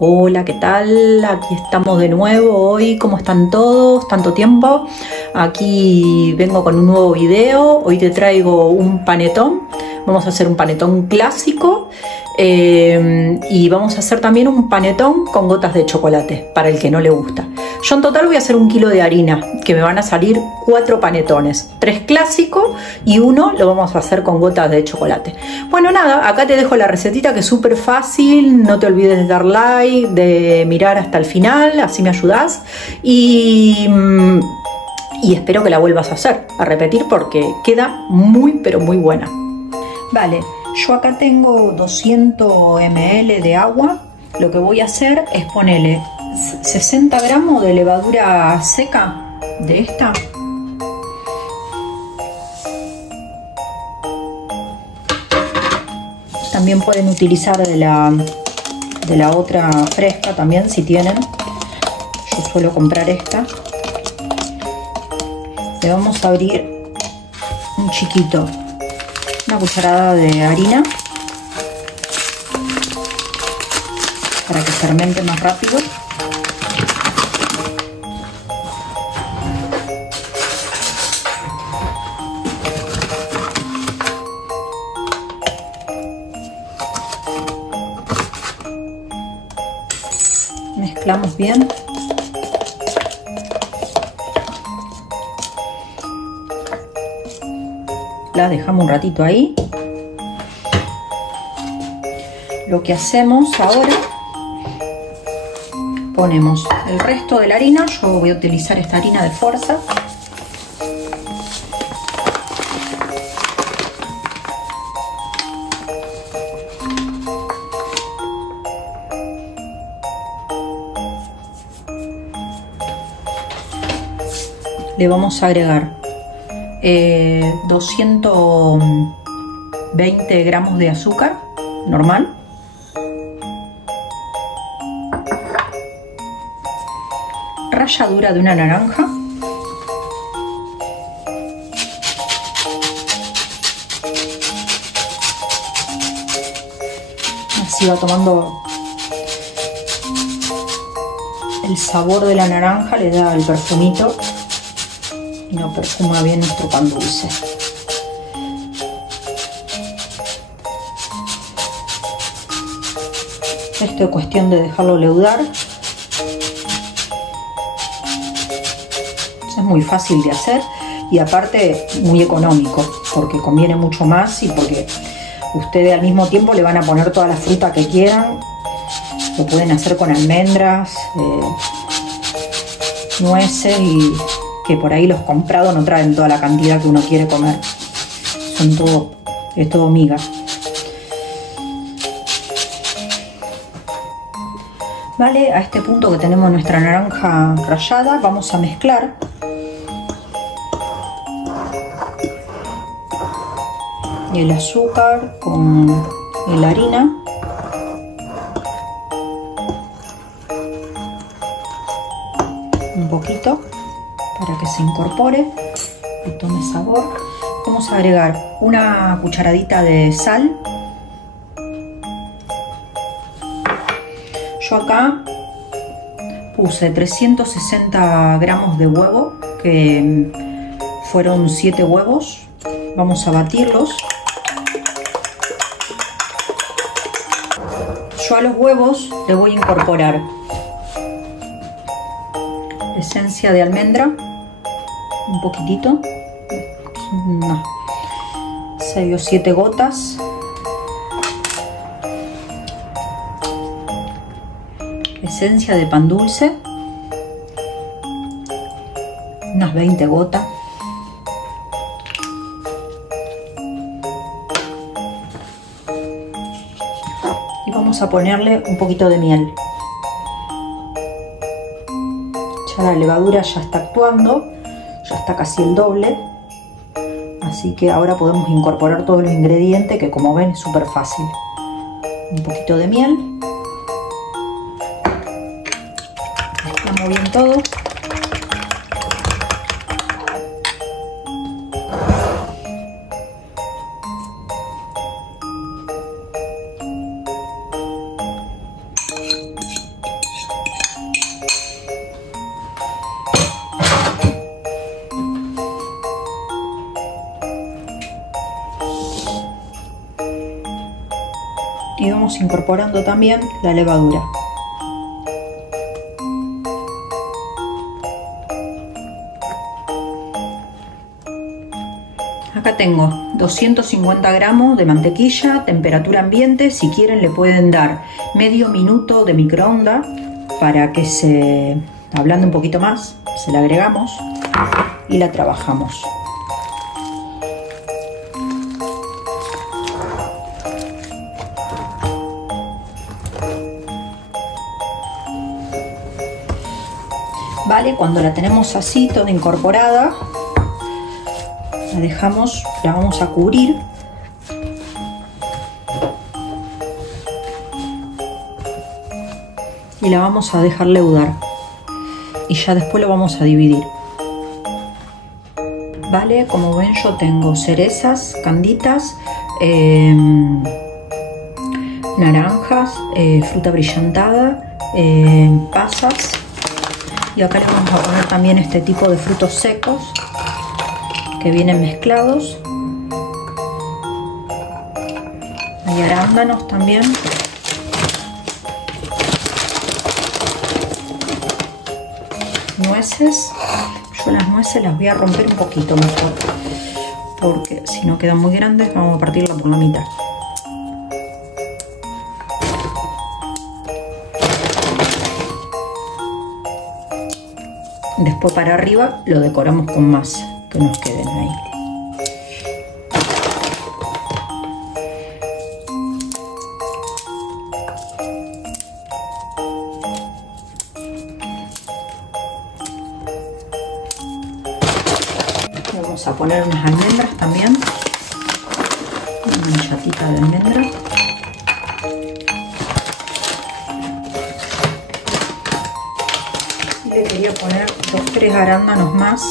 Hola, ¿qué tal? Aquí estamos de nuevo hoy. ¿Cómo están todos? Tanto tiempo. Aquí vengo con un nuevo video. Hoy te traigo un panetón. Vamos a hacer un panetón clásico y vamos a hacer también un panetón con gotas de chocolate para el que no le gusta. Yo en total voy a hacer 1 kilo de harina, que me van a salir 4 panetones, 3 clásicos y 1 lo vamos a hacer con gotas de chocolate. Bueno, nada, acá te dejo la recetita que es súper fácil. No te olvides de dar like, de mirar hasta el final, así me ayudás y espero que la vuelvas a hacer, a repetir, porque queda muy pero muy buena. Vale, yo acá tengo 200 ml de agua. Lo que voy a hacer es ponerle 60 gramos de levadura seca de esta. También pueden utilizar de la otra fresca también si tienen. Yo suelo comprar esta. Le vamos a abrir un chiquito, una cucharada de harina para que fermente más rápido. Mezclamos bien. La dejamos un ratito ahí. Lo que hacemos ahora, ponemos el resto de la harina. Yo voy a utilizar esta harina de fuerza. Le vamos a agregar 220 gramos de azúcar normal, ralladura de una naranja, así va tomando el sabor de la naranja, le da el perfumito y nos perfuma bien nuestro pan dulce. Esto es cuestión de dejarlo leudar. Es muy fácil de hacer y aparte muy económico, porque conviene mucho más y porque ustedes al mismo tiempo le van a poner toda la fruta que quieran. Lo pueden hacer con almendras, nueces, y que por ahí los comprados no traen toda la cantidad que uno quiere comer. Es todo miga. Vale, a este punto que tenemos nuestra naranja rallada, vamos a mezclar el azúcar con la harina. Un poquito para que se incorpore y tome sabor. Vamos a agregar una cucharadita de sal. Yo acá puse 360 gramos de huevo, que fueron 7 huevos. Vamos a batirlos. Yo a los huevos le voy a incorporar esencia de almendra, un poquitito, 6 o 7 gotas, esencia de pan dulce, unas 20 gotas, y vamos a ponerle un poquito de miel. Ya la levadura ya está actuando, ya está casi el doble, así que ahora podemos incorporar todos los ingredientes, que como ven es súper fácil. Un poquito de miel, mezclamos bien todo. vamos incorporando también la levadura. Acá tengo 250 gramos de mantequilla, temperatura ambiente. Si quieren le pueden dar medio minuto de microondas para que se ablande un poquito más. Se la agregamos y la trabajamos. Vale, cuando la tenemos así toda incorporada, la dejamos, la vamos a cubrir y la vamos a dejar leudar y ya después lo vamos a dividir. Vale, como ven yo tengo cerezas, canditas, naranjas, fruta brillantada, pasas, y acá le vamos a poner también este tipo de frutos secos que vienen mezclados. Hay arándanos también. Nueces. Yo las nueces las voy a romper un poquito mejor, porque si no quedan muy grandes vamos a partirla por la mitad. Después para arriba lo decoramos con más que nos queden ahí. Vamos a poner unas almendras también, una manchatita de almendra. Y le quería poner 2-3 arándanos más,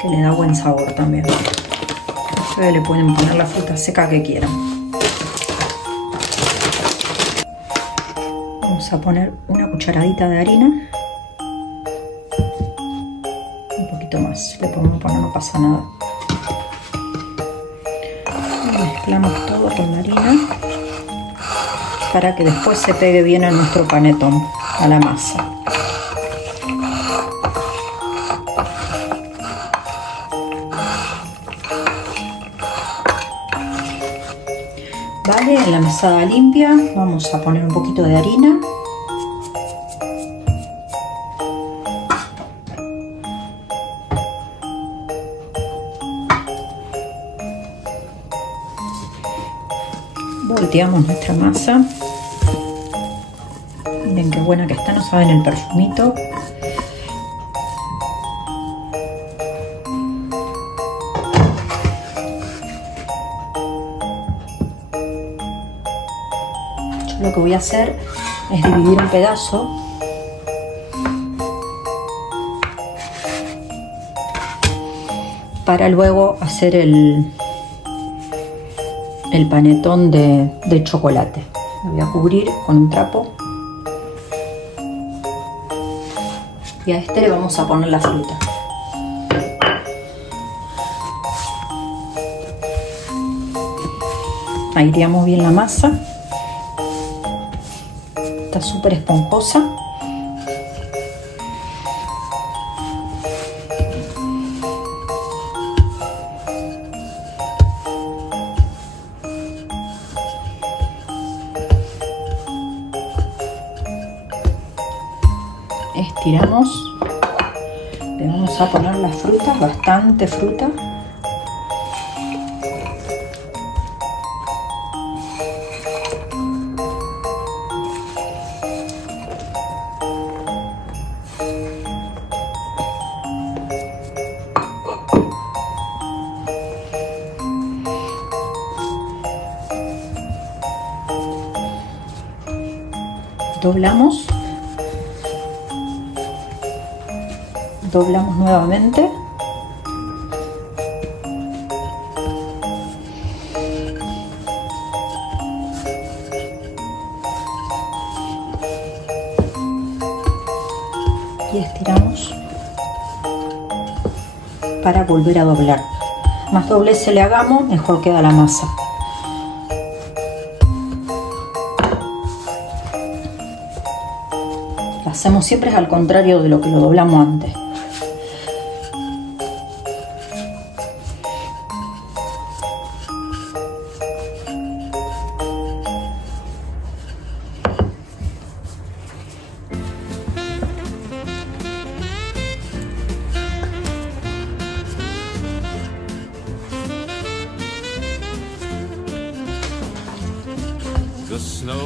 que le da buen sabor también. Ustedes le pueden poner la fruta seca que quieran. Vamos a poner una cucharadita de harina, un poquito más, le podemos poner, no pasa nada. Y mezclamos todo con la harina para que después se pegue bien a nuestro panetón, a la masa. Vale, en la mesada limpia vamos a poner un poquito de harina. Volteamos nuestra masa. Miren qué buena que está, no saben el perfumito. Yo lo que voy a hacer es dividir un pedazo para luego hacer el panetón de chocolate. Lo voy a cubrir con un trapo y a este le vamos a poner la fruta. Aireamos bien la masa, está súper esponjosa. Estiramos, le vamos a poner las frutas, bastante fruta. Doblamos. Doblamos nuevamente. Y estiramos para volver a doblar. Más doblez le hagamos, mejor queda la masa. Lo hacemos siempre al contrario de lo que lo doblamos antes.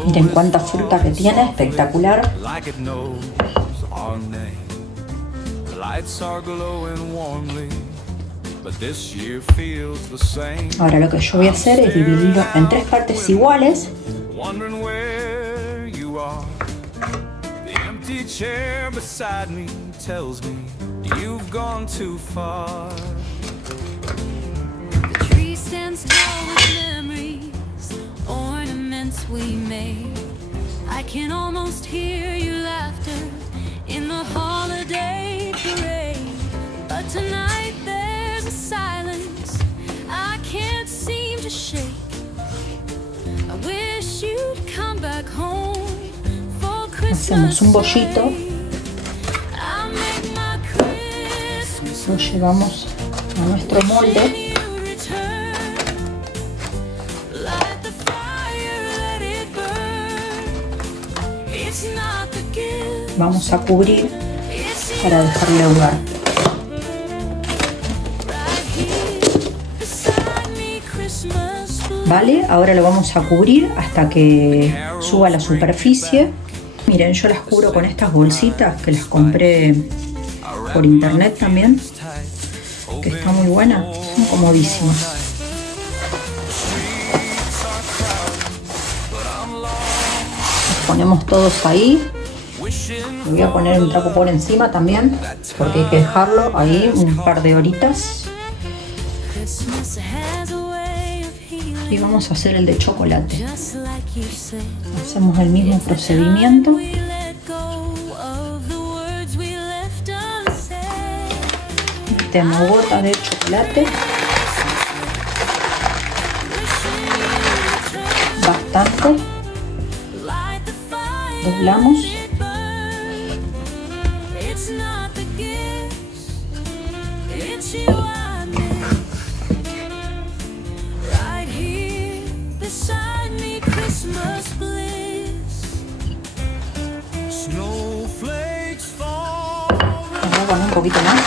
Miren cuánta fruta que tiene, espectacular. Ahora lo que yo voy a hacer es dividirlo en 3 partes iguales. We made. I can almost hear your laughter in the holiday parade. But tonight there's a silence I can't seem to shake. I wish you'd come back home for Christmas. Hacemos un bollito. Lo llevamos a nuestro molde. Vamos a cubrir para dejarle lugar. Vale, ahora lo vamos a cubrir hasta que suba la superficie. Miren, yo las cubro con estas bolsitas que las compré por internet también, que está muy buena, son comodísimas. Los ponemos todos ahí. Le voy a poner un trapo por encima también, porque hay que dejarlo ahí un par de horitas. Y vamos a hacer el de chocolate. Hacemos el mismo procedimiento. Metemos gotas de chocolate. Bastante. Doblamos. Con un poquito más.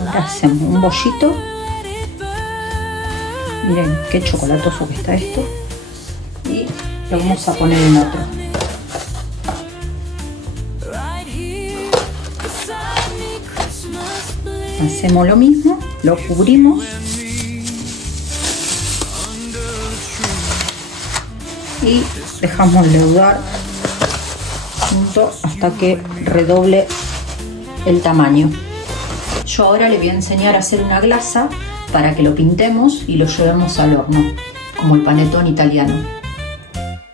Ahora hacemos un bollito. Miren qué chocolatoso que está esto. Y lo vamos a poner en otro. Hacemos lo mismo, lo cubrimos. Y dejamos leudar junto hasta que redoble el tamaño. Yo ahora le voy a enseñar a hacer una glasa para que lo pintemos y lo llevemos al horno, como el panetón italiano.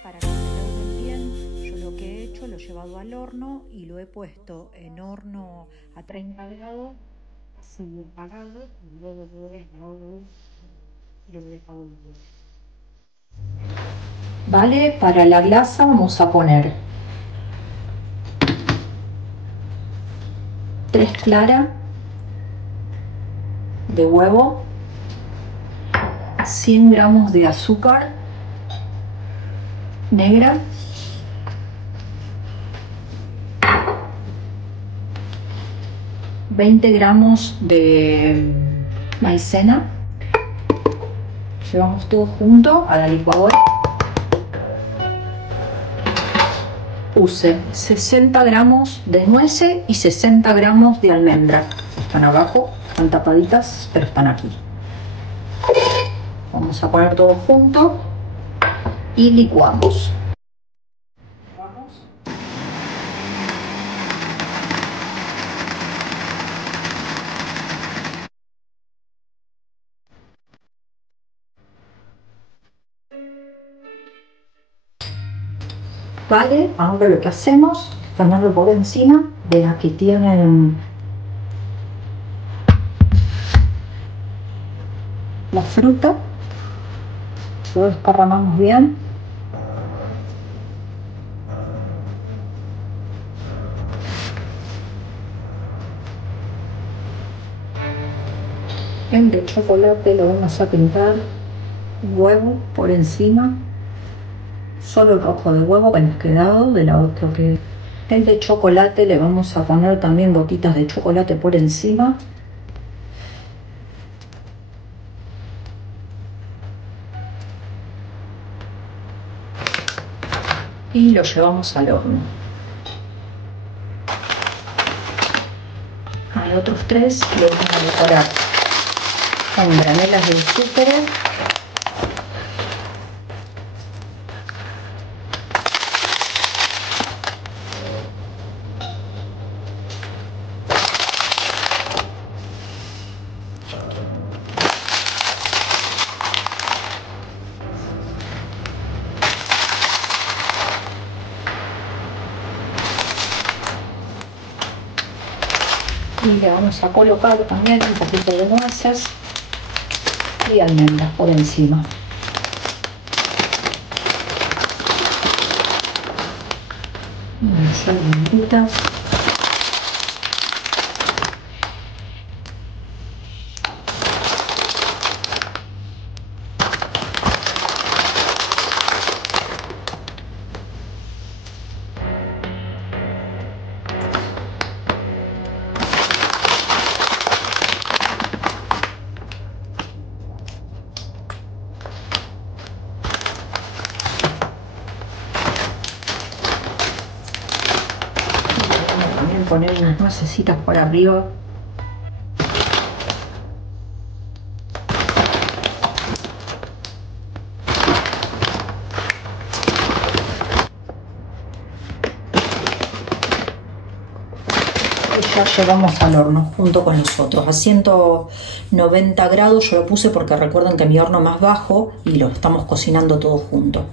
Para que se bien, yo lo que he hecho lo he llevado al horno y lo he puesto en horno a 30 grados, sin apagado, y luego lo he dejado. Vale, para la glasa vamos a poner 3 claras de huevo, 100 gramos de azúcar negra, 20 gramos de maicena. Llevamos todo junto a la licuadora. Puse 60 gramos de nueces y 60 gramos de almendra. Están abajo, están tapaditas, pero están aquí. Vamos a poner todo junto y licuamos. Vale, ahora lo que hacemos es ponerlo por encima de las que tienen la fruta. Lo desparramamos bien. El de chocolate lo vamos a pintar huevo por encima. Solo el rojo de huevo que nos ha quedado de la otra que el de chocolate le vamos a poner también gotitas de chocolate por encima. Y lo llevamos al horno. A los otros tres le vamos a decorar con granelas de azúcar. Y le vamos a colocar también un poquito de nueces y almendras por encima. Unas almendritas. Poner unas nuecesitas por arriba. Y ya llevamos al horno junto con los otros a 190 grados. Yo lo puse porque recuerden que mi horno es más bajo y lo estamos cocinando todo junto.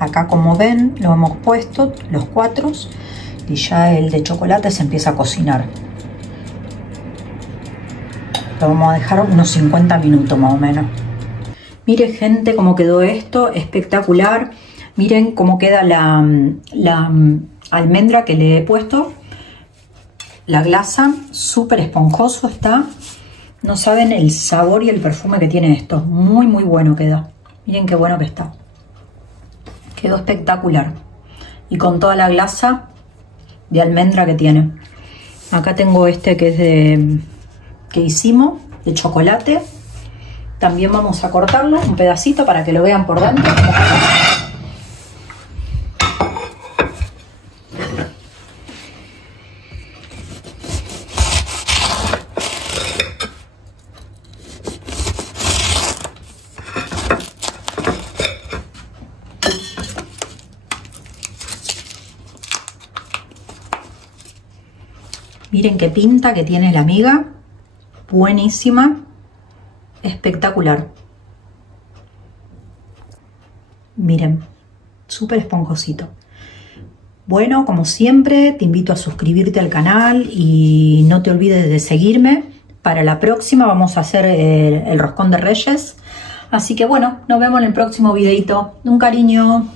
Acá, como ven, lo hemos puesto los cuatro y ya el de chocolate se empieza a cocinar. Lo vamos a dejar unos 50 minutos más o menos. Miren, gente, cómo quedó esto, espectacular. Miren cómo queda la almendra que le he puesto, la glasa, súper esponjoso está. No saben el sabor y el perfume que tiene esto, muy bueno queda. Miren qué bueno que está, quedó espectacular y con toda la glasa de almendra que tiene. Acá tengo este que es que hicimos de chocolate. También vamos a cortarlo un pedacito para que lo vean por dentro. Miren qué pinta que tiene la miga, buenísima, espectacular. Miren, súper esponjosito. Bueno, como siempre, te invito a suscribirte al canal y no te olvides de seguirme. Para la próxima vamos a hacer el roscón de Reyes. Así que bueno, nos vemos en el próximo videito. Un cariño.